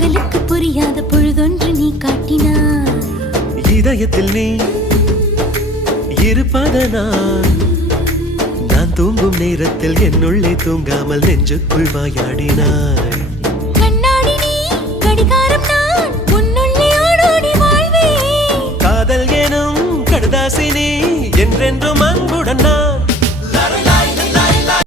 பகலுக்கு புரியாத பொழுதொன்று நீ காட்டினாய். இதயத்தில் நீ இருப்பதனால் நான் தூங்கும் நேரத்தில் என்னுள்ளே தூங்காமல் நெஞ்சுக்குள் வாயாடினாய். கண்ணாடி நீ கடிகாரம் நான் உன்னுள்ளே ஓடோடி வாழ்வேன். காதல் எனும் கடுதாசி நீ என்றென்றும் அன்புடன் நான்